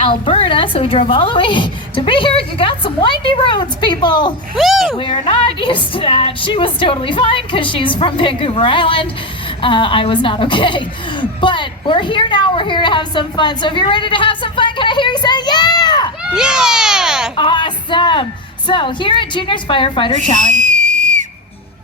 Alberta, so we drove all the way to be here. You got some windy roads, people. Woo! We're not used to that. She was totally fine because she's from Vancouver Island. I was not okay. But we're here now. We're here to have some fun. So if you're ready to have some fun, can I hear you say yeah? Yeah! Awesome. So here at Junior's Firefighter Challenge,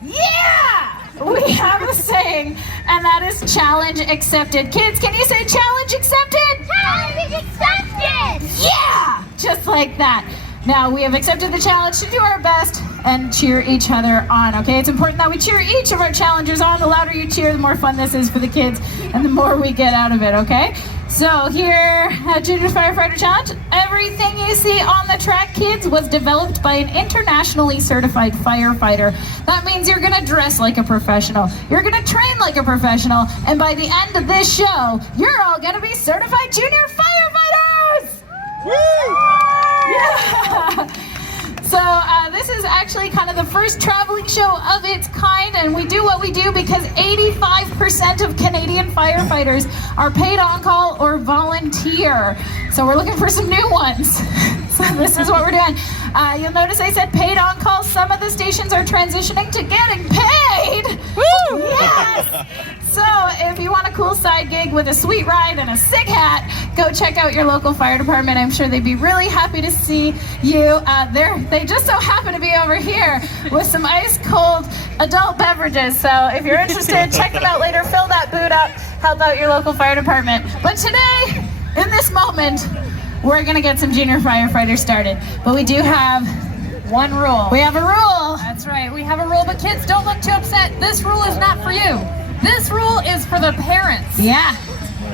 yeah! We have a saying, and that is challenge accepted. Kids, can you say challenge accepted? Challenge accepted! Yeah! Just like that. Now, we have accepted the challenge to do our best and cheer each other on, okay? It's important that we cheer each of our challengers on. The louder you cheer, the more fun this is for the kids, and the more we get out of it, okay? So here at Junior Firefighter Challenge, everything you see on the track, kids, was developed by an internationally certified firefighter. That means you're gonna dress like a professional, you're gonna train like a professional, and by the end of this show, you're all gonna be certified junior firefighters! Woo! Yeah! So this is actually kind of the first traveling show of its kind, and we do what we do because 85% of Canadian firefighters are paid on call or volunteer. So we're looking for some new ones. So this is what we're doing. You'll notice I said paid on call. Some of the stations are transitioning to getting paid. Woo! Yes! So if you want a cool side gig with a sweet ride and a sick hat, go check out your local fire department. I'm sure they'd be really happy to see you. They just so happen to be over here with some ice cold adult beverages. So if you're interested, check them out later. Fill that boot up, help out your local fire department. But today, in this moment, we're gonna get some junior firefighters started. But we do have one rule. We have a rule. That's right, we have a rule, but kids, don't look too upset. This rule is not for you. This rule is for the parents. Yeah.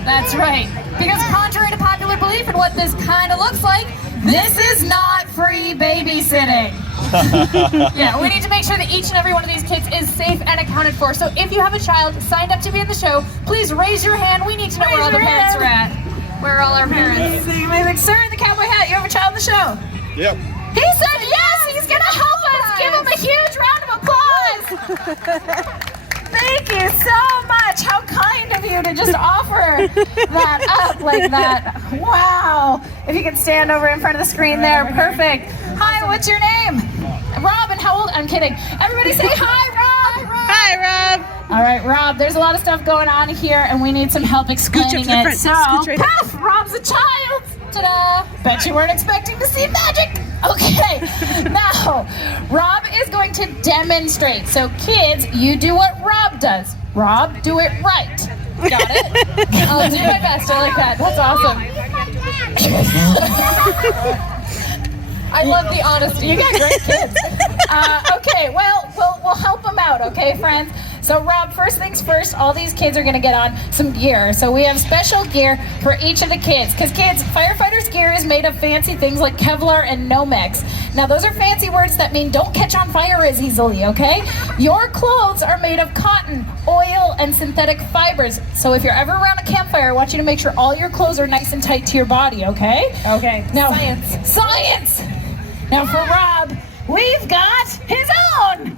That's right. Because contrary to popular belief and what this kind of looks like, this is not free babysitting. Yeah, we need to make sure that each and every one of these kids is safe and accounted for. So if you have a child signed up to be in the show, please raise your hand. We need to know where all the parents are at. Where are all our parents? Amazing. Sir in the cowboy hat, you have a child in the show? Yep. He said yes, he's gonna help us. Give him a huge round of applause. Thank you so much. How kind of you to just offer that up like that. Wow. If you could stand over in front of the screen there. Perfect. Hi, what's your name? Rob, and how old? I'm kidding. Everybody say hi, Rob. Hi, Rob. All right, Rob, there's a lot of stuff going on here, and we need some help explaining it. So, poof, Rob's a child. Ta-da! Bet you weren't expecting to see magic. Okay, now, Rob is going to demonstrate. So, kids, you do what Rob does. Rob, do it right. Got it? I'll do my best. I like that. That's awesome. I love the honesty. You got great kids. Okay, well, we'll help them out, okay, friends? So, Rob, first things first, all these kids are going to get on some gear. So we have special gear for each of the kids. Because, kids, firefighters' gear is made of fancy things like Kevlar and Nomex. Now, those are fancy words that mean don't catch on fire as easily, okay? Your clothes are made of cotton, oil, and synthetic fibers. So if you're ever around a campfire, I want you to make sure all your clothes are nice and tight to your body, okay? Okay. Now, Science. Now, for Rob, we've got his own.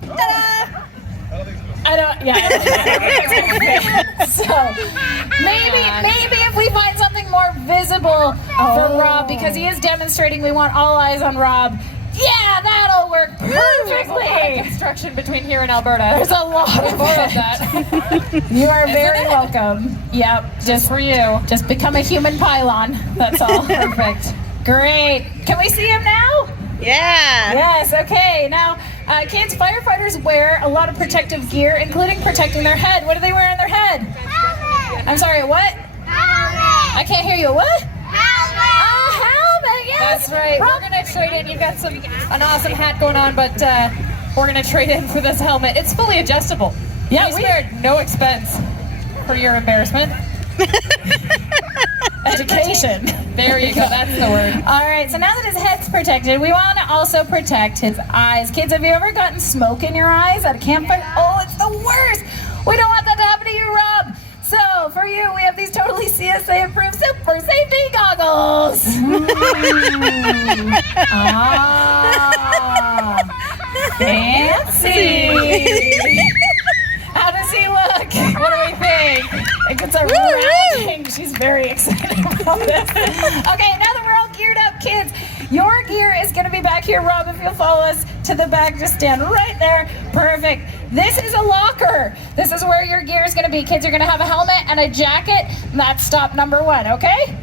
Ta-da! So maybe if we find something more visible for Rob, because he is demonstrating, we want all eyes on Rob. Yeah, that'll work perfectly. Construction between here and Alberta. There's a lot of that. You are very welcome. Yep, just for you. Just become a human pylon. That's all. Perfect. Great. Can we see him now? Yeah. Yes, okay. Now, kids, firefighters wear a lot of protective gear, including protecting their head. What do they wear on their head? Helmet. I'm sorry, what? Helmet. I can't hear you. What? Helmet. A helmet, yes. That's right. We're going to trade in. You've got an awesome hat going on, but we're going to trade in for this helmet. It's fully adjustable. Yeah, we spared no expense for your embarrassment. Education. There you go, that's the word. All right, so now that his head's protected, we want to also protect his eyes. Kids, have you ever gotten smoke in your eyes at a campfire? Oh, it's the worst. We don't want that to happen to you, Rob. So, for you, we have these totally CSA approved super safety goggles. Fancy. How does he look? What do we think? It's a rounding. She's very excited about this. Okay, now that we're all kids. Your gear is going to be back here. Rob, if you'll follow us to the back, just stand right there. Perfect. This is a locker. This is where your gear is going to be. Kids are going to have a helmet and a jacket. That's stop number 1, okay?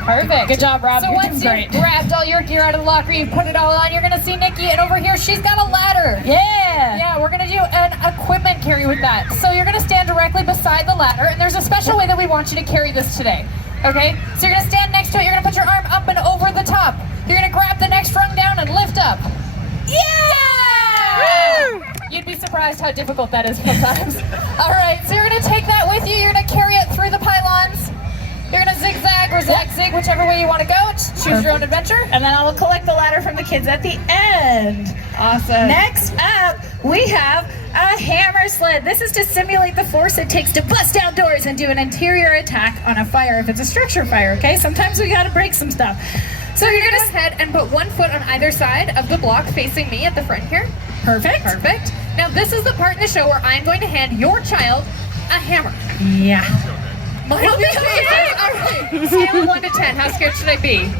Perfect. Good job, Rob. So You're once doing you've great. grabbed all your gear out of the locker, you put it all on, you're gonna see Nikki, and over here she's got a ladder. Yeah. Yeah, we're gonna do an equipment carry with that. So you're gonna stand directly beside the ladder, and there's a special way that we want you to carry this today. Okay? So you're gonna stand next to it, you're gonna put your arm up and over the top. You're gonna grab the next rung down and lift up. Yeah! Woo! You'd be surprised how difficult that is sometimes. All right, so you're gonna take that with you, you're gonna carry it through the pylons. You're gonna zigzag or zag-zig, whichever way you want to go. Choose your own adventure. And then I will collect the ladder from the kids at the end. Awesome. Next up, we have a hammer sled. This is to simulate the force it takes to bust down doors and do an interior attack on a fire if it's a structure fire, okay? Sometimes we gotta break some stuff. So you're gonna go ahead and put one foot on either side of the block facing me at the front here. Perfect. Perfect. Now this is the part in the show where I'm going to hand your child a hammer. Yeah. Mine will be okay. All right. Scale of 1 to 10. How scared should I be?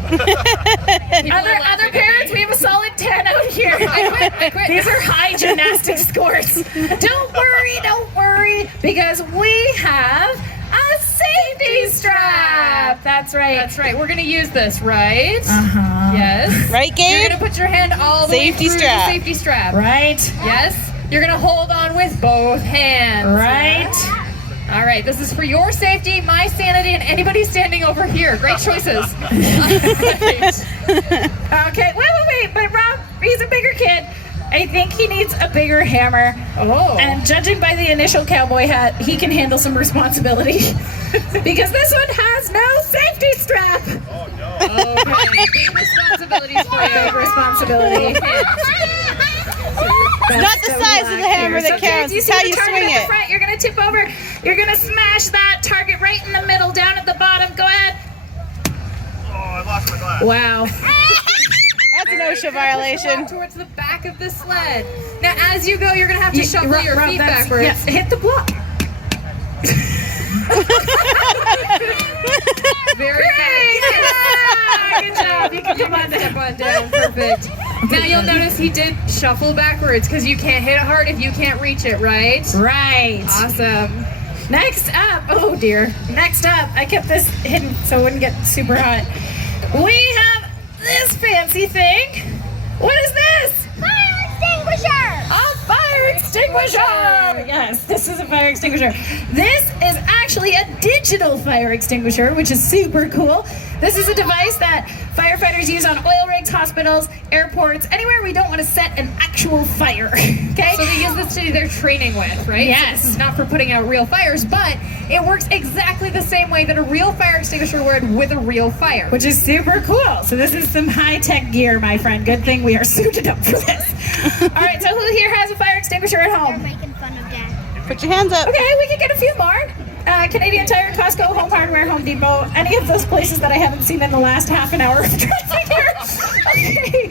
Other parents, we have a solid 10 out here. I quit. These are high gymnastics scores. Don't worry, because we have a safety strap. That's right. That's right. We're gonna use this, right? Uh-huh. Yes. Right, Gabe? You're gonna put your hand all the way Safety through strap. the safety strap. Right. Yes. You're gonna hold on with both hands. Right. All right, this is for your safety, my sanity, and anybody standing over here. Great choices. All right. Okay, wait. But Rob, he's a bigger kid. I think he needs a bigger hammer. Oh. And judging by the initial cowboy hat, he can handle some responsibility. Because this one has no safety strap. Okay, big responsibilities for you. Big responsibility. It's not the size of the hammer that counts, it's how you swing at the it. front. You're gonna tip over. You're gonna smash that target right in the middle, down at the bottom. Go ahead. Oh, I lost my glass. Wow. That's an OSHA violation. Towards the back of the sled. Now, as you go, you're gonna have to shuffle your Rob, feet that's- backwards. Yeah, hit the block. Very Great. good. Yeah, good job. You can come on down. Step on down. Perfect. Now you'll notice he did shuffle backwards because you can't hit it hard if you can't reach it, right? Right. Awesome. Next up, oh dear. Next up, I kept this hidden so it wouldn't get super hot. We have this fancy thing. What is this? Fire extinguisher! A fire extinguisher! Yes, this is a fire extinguisher. This is actually a digital fire extinguisher, which is super cool. This is a device that firefighters use on oil rigs, hospitals, airports, anywhere we don't want to set an actual fire. Okay? So they use this to do their training with, right? Yes. So this is not for putting out real fires, but it works exactly the same way that a real fire extinguisher would with a real fire. Which is super cool. So this is some high-tech gear, my friend. Good thing we are suited up for this. All right, so who here has a fire extinguisher at They're home? making fun of Dad. Put your hands up. Okay, we can get a few more. Canadian Tire, Costco, Home Hardware, Home Depot, any of those places that I haven't seen in the last half an hour of traffic here. Okay.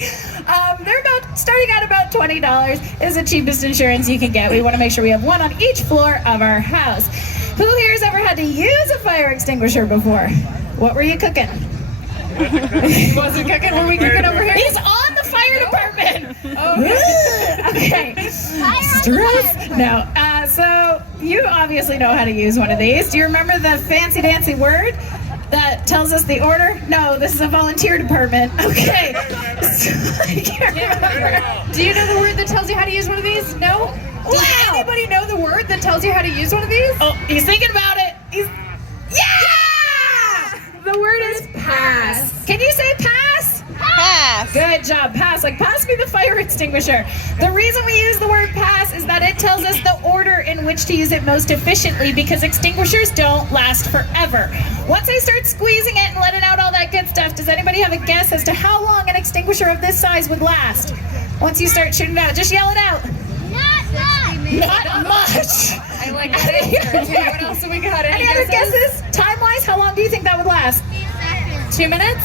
They're starting at about $20 is the cheapest insurance you can get. We want to make sure we have one on each floor of our house. Who here has ever had to use a fire extinguisher before? What were you cooking? Wasn't cooking? Were we cooking over here? He's on the fire department. Okay. Okay. Stress. No. So you obviously know how to use one of these. Do you remember the fancy dancy word that tells us the order? No, this is a volunteer department. Okay. So, I can't remember. Do you know the word that tells you how to use one of these? No? Does Wow. anybody know the word that tells you how to use one of these? Oh, he's thinking about it. Yeah! The word is pass. Can you say pass? Pass. Good job, pass. Like, pass me the fire extinguisher. The reason we use the word pass is that it tells us the order in which to use it most efficiently, because extinguishers don't last forever. Once I start squeezing it and letting out all that good stuff, does anybody have a guess as to how long an extinguisher of this size would last? Once you start shooting it out, just yell it out. Not much. I like that answer. Okay, what else have we got? Any other guesses? Time-wise, how long do you think that would last? 2 minutes?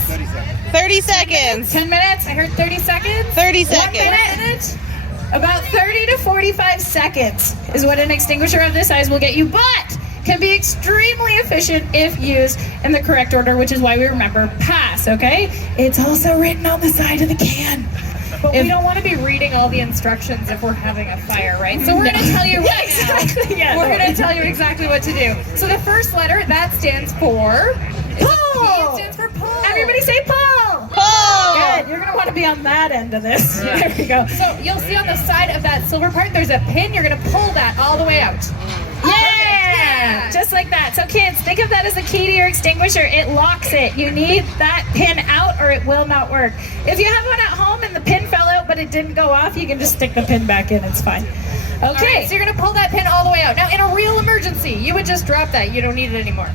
30 seconds. 10 minutes? I heard 30 seconds. 30 1 seconds. minute? About 30 to 45 seconds is what an extinguisher of this size will get you. But can be extremely efficient if used in the correct order, which is why we remember pass, okay? It's also written on the side of the can. But we don't want to be reading all the instructions if we're having a fire, right? So we're going to tell you right exactly. now. We're going to tell you exactly what to do. So the first letter, that stands for... Pull! It stands for pull. Everybody say pull! Pull! Good, you're gonna want to be on that end of this. Yeah. There we go. So you'll see on the side of that silver part, there's a pin. You're going to pull that all the way out. Yeah! Just like that. So kids, think of that as the key to your extinguisher. It locks it. You need that pin out or it will not work. If you have one at home and the pin fell out but it didn't go off, you can just stick the pin back in. It's fine. Okay. All right, so you're going to pull that pin all the way out. Now, in a real emergency, you would just drop that. You don't need it anymore.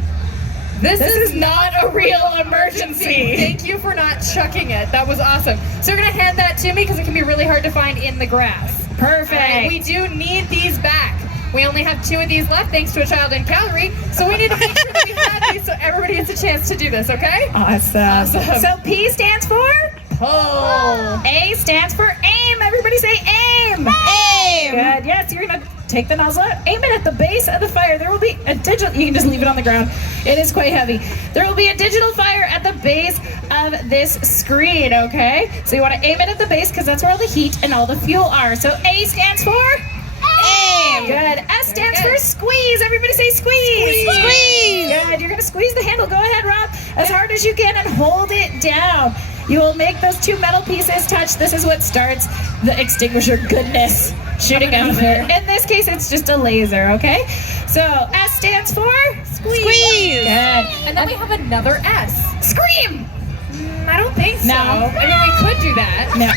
This is not a real emergency. Thank you for not chucking it. That was awesome. So you're going to hand that to me because it can be really hard to find in the grass. Perfect. All right, we do need these back. We only have 2 of these left thanks to a child in Calgary. So we need to make sure that we have these so everybody gets a chance to do this, okay? Awesome. So P stands for? Pull. A stands for aim. Everybody say aim. Aim! Good. Yes, you're going to take the nozzle out, aim it at the base of the fire. There will be a digital, you can just leave it on the ground. It is quite heavy. There will be a digital fire at the base of this screen, okay? So you want to aim it at the base because that's where all the heat and all the fuel are. So A stands for? Aim! Good. S stands for squeeze. Everybody say squeeze. Squeeze! Good. You're going to squeeze the handle. Go ahead, Rob. As hard as you can and hold it down. You will make those 2 metal pieces touch. This is what starts the extinguisher goodness shooting out of it. In this case, it's just a laser, okay? So S stands for? Squeeze! Good. And then we have another S. Scream! I don't think so. No. I mean, we could do that. No.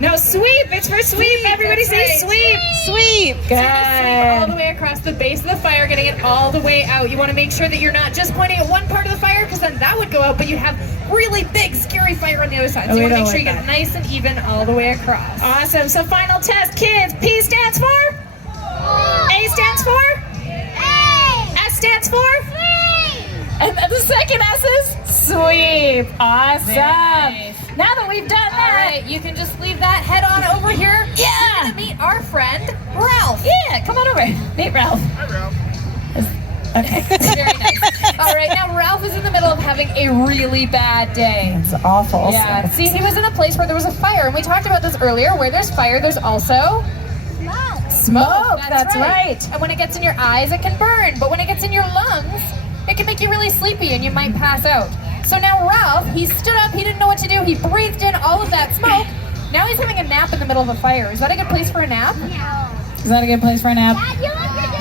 No, sweep. It's for sweep. Everybody say right. sweep. Sweep! So you're gonna sweep all the Good. way across the base of the fire, getting it all the way out. You want to make sure that you're not just pointing at one part of the fire, because then that would go out, but you have really big, scary fire on the other side. So Oh, you we want to don't make sure you like get it nice and even all the way across. Awesome. So final test, kids. P stands for? A stands for? S stands for? And the second S is sweep. Awesome. Very nice. Now that we've done All that, right, you can just leave that head on over here. Yeah. You're gonna meet our friend Ralph. yeah, come on over. Meet Ralph. Hi, Ralph. Okay. Very nice. All right, now Ralph is in the middle of having a really bad day. It's awful. Yeah. See, he was in a place where there was a fire, and we talked about this earlier. Where there's fire, there's also Smoke. That's right. And when it gets in your eyes, it can burn. But when it gets in your lungs, it can make you really sleepy and you might pass out. So now Ralph, he stood up, he didn't know what to do. He breathed in all of that smoke. Now he's having a nap in the middle of a fire. Is that a good place for a nap? Is that a good place for a nap?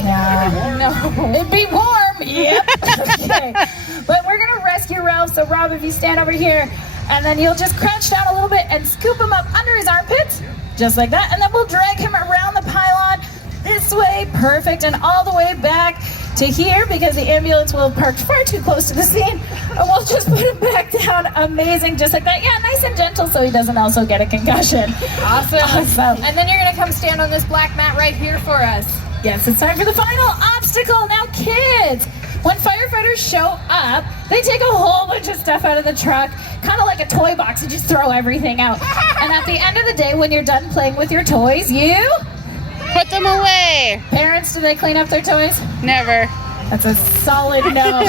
No. It'd be warm. Yep. Okay. But we're gonna rescue Ralph. So Rob, if you stand over here, and then you'll just crouch down a little bit and scoop him up under his armpits, just like that. And then we'll drag him around the pylon this way, perfect, and all the way back to here because the ambulance will have parked far too close to the scene. And we'll just put him back down. Amazing, just like that. Yeah, nice and gentle so he doesn't also get a concussion. Awesome. Awesome. And then you're gonna come stand on this black mat right here for us. Yes, it's time for the final obstacle. Now, kids, when firefighters show up, they take a whole bunch of stuff out of the truck, kind of like a toy box, and just throw everything out. And at the end of the day, when you're done playing with your toys, you... Put them away! Parents, do they clean up their toys? Never. That's a solid no.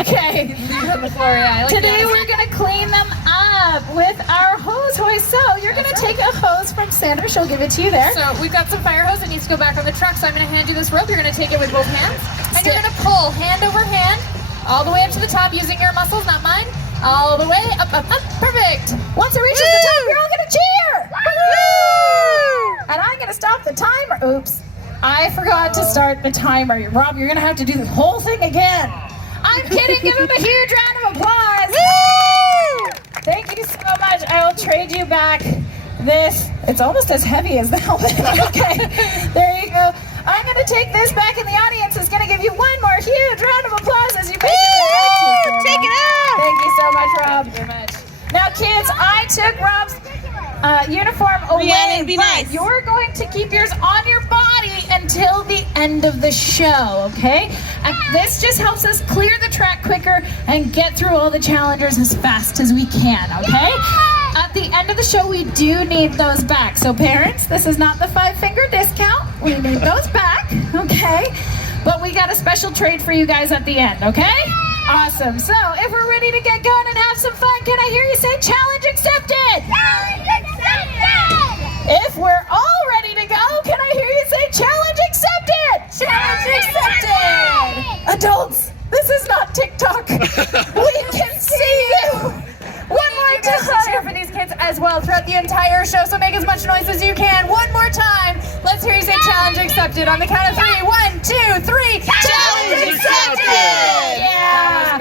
Okay. On the floor, yeah. I like Today that. we're gonna clean them up with our hose hoist. So you're gonna take a hose from Sandra. She'll give it to you there. So we've got some fire hose that needs to go back on the truck, so I'm going to hand you this rope. You're going to take it with both hands, and you're going to pull hand over hand all the way up to the top using your muscles, not mine. All the way up, up, up. Perfect. Once it reaches the top, you're all gonna cheer. And I'm gonna stop the timer. Oops. I forgot to start the timer. Rob, you're gonna have to do the whole thing again. I'm kidding. Give him a huge round of applause. Thank you so much. I will trade you back this. It's almost as heavy as the helmet. Okay, there you go. I'm going to take this back, and the audience is going to give you one more huge round of applause as you make it. Take it out! Thank you so much, Rob. Thank you very much. Now, kids, I took Rob's uniform away, Rhiannon, be but nice. you're going to keep yours on your body until the end of the show, okay? This just helps us clear the track quicker and get through all the challengers as fast as we can, okay? At the end of the show, we do need those back. So parents, this is not the 5-finger discount. We need those back, okay? but we got a special trade for you guys at the end, okay? Awesome. So if we're ready to get going and have some fun, can I hear you say challenge accepted? Challenge accepted! If we're all ready to go, can I hear you say challenge accepted? Challenge accepted! Adults, this is not TikTok. We can see you. One more You guys to cheer for these kids as well throughout the entire show, so make as much noise as you can. One more time. Let's hear you say challenge accepted on the count of 3. 1, 2, 3. Challenge accepted! Yeah!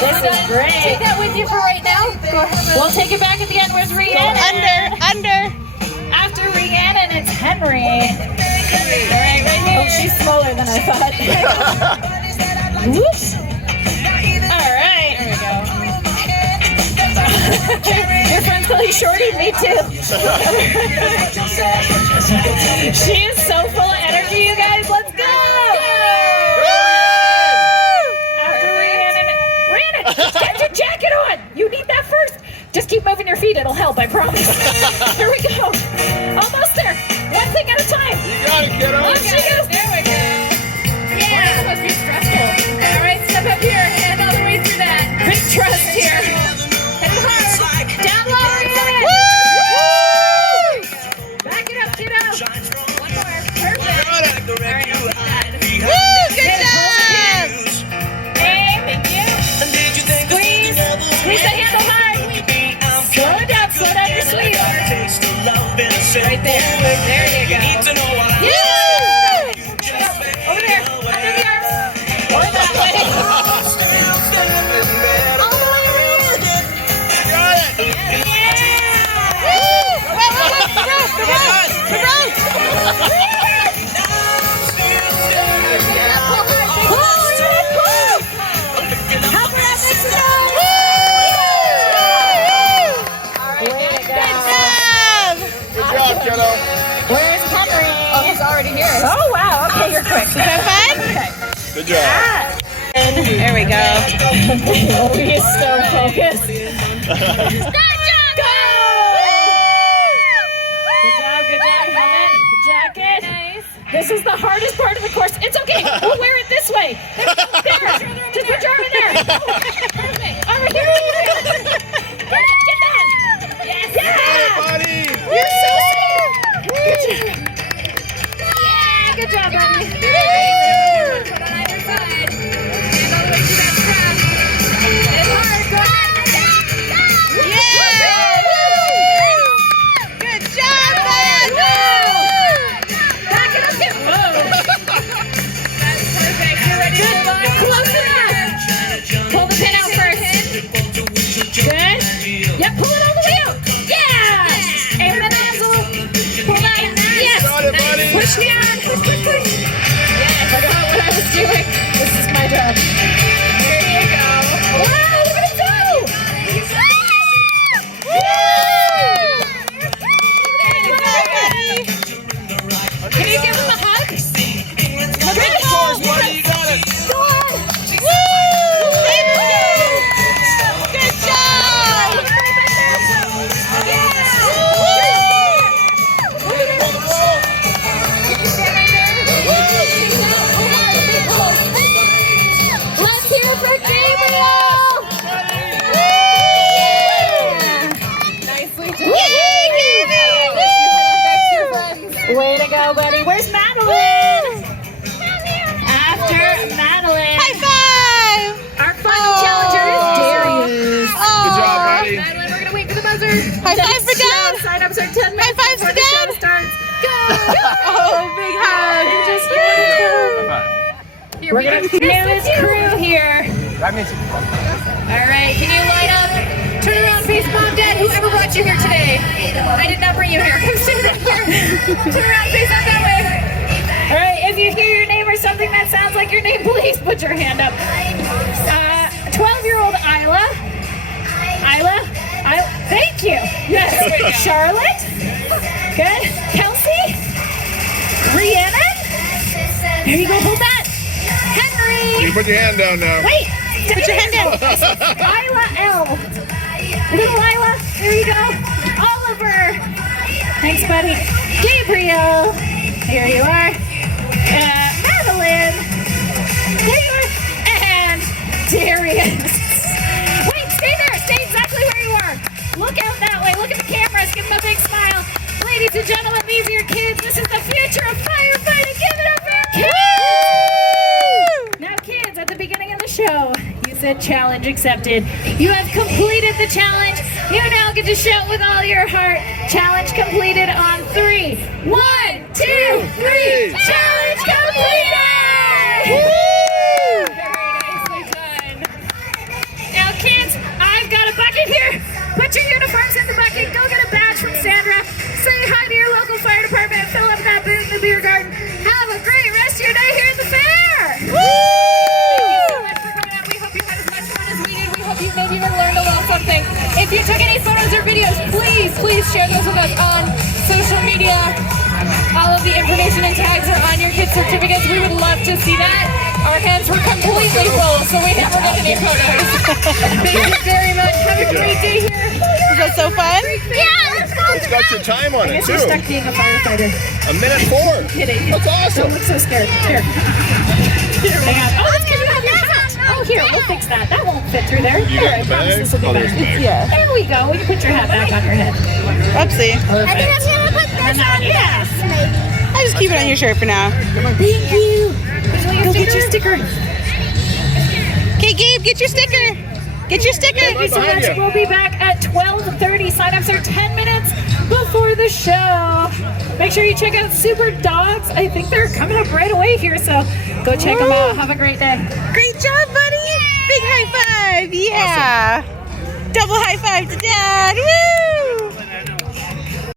This is great. Take that with you for right now. Go ahead. We'll take it back at the end. Where's Rhiannon? Under. After Rhiannon, it's Henry. All right, right here. Oh, she's smaller than I thought. Whoops. All right. There we go. Your friends call you Shorty? Me too. She is so full of energy, you guys. Let's go. Get your jacket on! You need that first. Just keep moving your feet. It'll help, I promise. Here we go. Almost there. One thing at a time. You got it, kiddo. On she goes. There we go. Yeah. Wow, that must be stressful. All right, step up here and all the way through that. Big trust here. And hard. Down low, Rhiannon. Woo! Back it up, kiddo. One more. Perfect. All right, Woo! Good job! Hey, thank you. Squeeze. Squeeze the handle hard. Slow it down. Slow down your sleeve. right there. There you go. Yeah! Over there. Under the arms. Or that way. All the way around. Where's Henry? Oh, he's already here. Oh, wow. Okay, you're quick. Is that fun? Good job. There we go. Oh, he is so focused. Good job, helmet, jacket. Nice. This is the hardest part of the course. It's okay. We'll wear it this way. There. Just put your arm in there. Perfect. All right, here we go. Get that. Yes. Yeah. Buddy. You're so safe. Yeah, good job, buddy. Put on either side. And all the way to that strap. And hard. Go ahead. Good job, man! Back it up, get moved. That's perfect. You're ready to move on. Close enough. Pull the pin out first. Good. Yep, pull it all the way out. Yeah. And the nozzle. Pull that. Yes. Got it, buddy. Push down. Push. Yes. I forgot what I was doing. This is my job. There you go. Wow, look at it go. Can you give him a hug? Good scores, buddy. You got it. Good job! Let's hear for Gabriel! Nicely done. Yay, Way to go, buddy. Where's Madeline? After Madeline. High five! Our final challenger is Darius. Good job, buddy. Madeline, we're going to wait for the buzzer. High five for Dad! Sign-ups are 10 minutes High fives before for the show Dad! starts. Go! Oh, big hug! Just Here We're we going go. to hear this crew here. That means All right, can you line up? Turn around, face mom, dad, whoever brought you here today. I did not bring you here. Come stand up here. Turn around, face up that way. All right, if you hear your name or something that sounds like your name, please put your hand up. 12-year-old Isla, thank you. Yes, Charlotte. Good. Kelsey. Rhiannon. There you go, hold that. Henry. you put your hand down now. Wait. Put your hand down. Isla L. Little Isla. There you go. Oliver. Thanks, buddy. Gabriel. Here you are. Madeline, Taylor, and Darius. Wait, stay there. Stay exactly where you are. Look out that way. Look at the cameras. Give them a big smile. Ladies and gentlemen, these are your kids. This is the future of firefighting. Give it up for your kids. Now, kids, at the beginning of the show, you said challenge accepted. You have completed the challenge. You now get to shout with all your heart. Challenge completed on 3. 1, 2, 3. Challenge completed! Very nicely done. Now, kids, I've got a bucket here. Put your uniforms in the bucket. Go get a badge from Sandra. Say hi to your local fire department. Fill up that booth in the beer garden. Have a great rest of your day here at the fair. Thank you so much for coming out. We hope you had as much fun as we did. We hope you maybe even learned a little something. If you took any photos or videos, please share those with us on social media. All of the information and tags are on your kids' certificates. We would love to see that. Our hands were completely full, so we never got any photos. Thank you very much. Have a great day here. Was that so fun? It's got your time on I it guess too. you're stuck being a firefighter. 1:04. Kidding. That's Don't awesome. look so scared. Here. Hang on. Oh, that's because you have your hat. Oh, here, we'll fix that. That won't fit through there. You Here, got I the promise bag? this will be Oh, there's better. the bag. Yeah. There we go. We can put your hat back on your head. Oopsie. I think I'm gonna put this on Yes. maybe. I'll just keep it on your shirt for now. Thank you. Go get your sticker. Okay, Gabe, get your sticker. Get your sticker. Thank you so behind much. you. We'll be back at 12:30. Sign-ups are 10 minutes before the show. Make sure you check out Super Dogs. I think they're coming up right away here, so go check them out. Have a great day. Great job, buddy. Big high five. Yeah. Double high five to Dad. Woo!